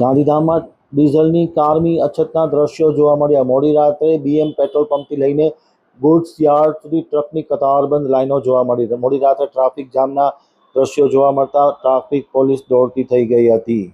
ગાંધીધામમાં ડીઝલની કારમી અછતના દ્રશ્યો જોવા મળ્યા। મોડી રાત્રે બીએમ પેટ્રોલ પંપથી લઈને ગુડ્સ યાર્ડ સુધી ટ્રકની કતારબંધ લાઈનો જોવા મળી। મોડી રાત્રે ટ્રાફિક જામના દ્રશ્યો જોવા મળતા ટ્રાફિક પોલીસ દોડતી થઈ ગઈ હતી।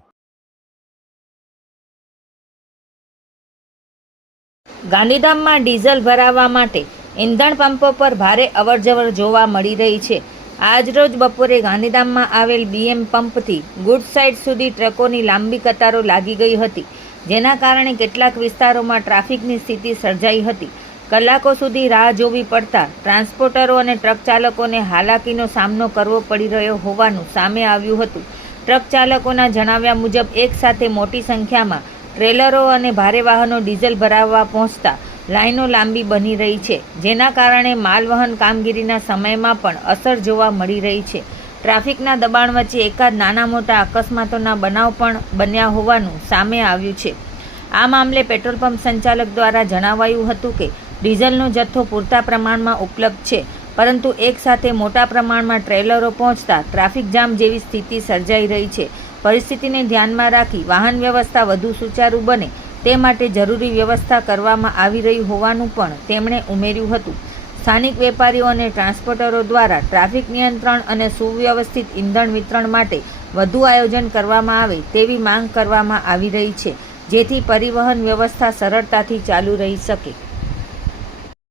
ગાંધીધામમાં ડીઝલ ભરાવવા માટે ઇંધણ પંપો પર ભારે અવરજવર જોવા મળી રહી છે। આજરોજ બપોરે ગાંધીધામમાં આવેલ બીએમ પંપથી ગુડ સાઇડ સુધી ટ્રકોની લાંબી કતારો લાગી ગઈ હતી, જેના કારણે કેટલાક વિસ્તારોમાં ટ્રાફિકની સ્થિતિ સર્જાઈ હતી। કલાકો સુધી રાહ જોવી પડતા ટ્રાન્સપોર્ટરો અને ટ્રક ચાલકોને હાલાકીનો સામનો કરવો પડી રહ્યો હોવાનું સામે આવ્યું હતું। ટ્રક ચાલકોના જણાવ્યા મુજબ એક સાથે મોટી સંખ્યામાં ટ્રેલરો અને ભારે વાહનો ડીઝલ ભરાવવા પહોંચતા લાઈનો લાંબી બની રહી છે, જેના કારણે માલવહન કામગીરીના સમયમાં પણ અસર જોવા મળી રહી છે। ટ્રાફિકના દબાણ વચ્ચે એકાદ નાના મોટા અકસ્માતોના બનાવ પણ બન્યા હોવાનું સામે આવ્યું છે। આ મામલે પેટ્રોલ પંપ સંચાલક દ્વારા જણાવાયું હતું કે ડીઝલનો જથ્થો પૂરતા પ્રમાણમાં ઉપલબ્ધ છે, પરંતુ એક સાથે મોટા પ્રમાણમાં ટ્રેલરો પહોંચતા ટ્રાફિક જામ જેવી સ્થિતિ સર્જાઈ રહી છે। પરિસ્થિતિને ધ્યાનમાં રાખી વાહન વ્યવસ્થા વધુ સુચારુ બને તે માટે જરૂરી વ્યવસ્થા કરવામાં આવી રહી હોવાનું પણ તેમણે ઉમેર્યું હતું। સ્થાનિક વેપારીઓ અને ટ્રાન્સપોર્ટરો દ્વારા ટ્રાફિક નિયંત્રણ અને સુવ્યવસ્થિત ઇંધણ વિતરણ માટે વધુ આયોજન કરવામાં આવે તેવી માંગ કરવામાં આવી રહી છે, જેથી પરિવહન વ્યવસ્થા સરળતાથી ચાલુ રહી શકે।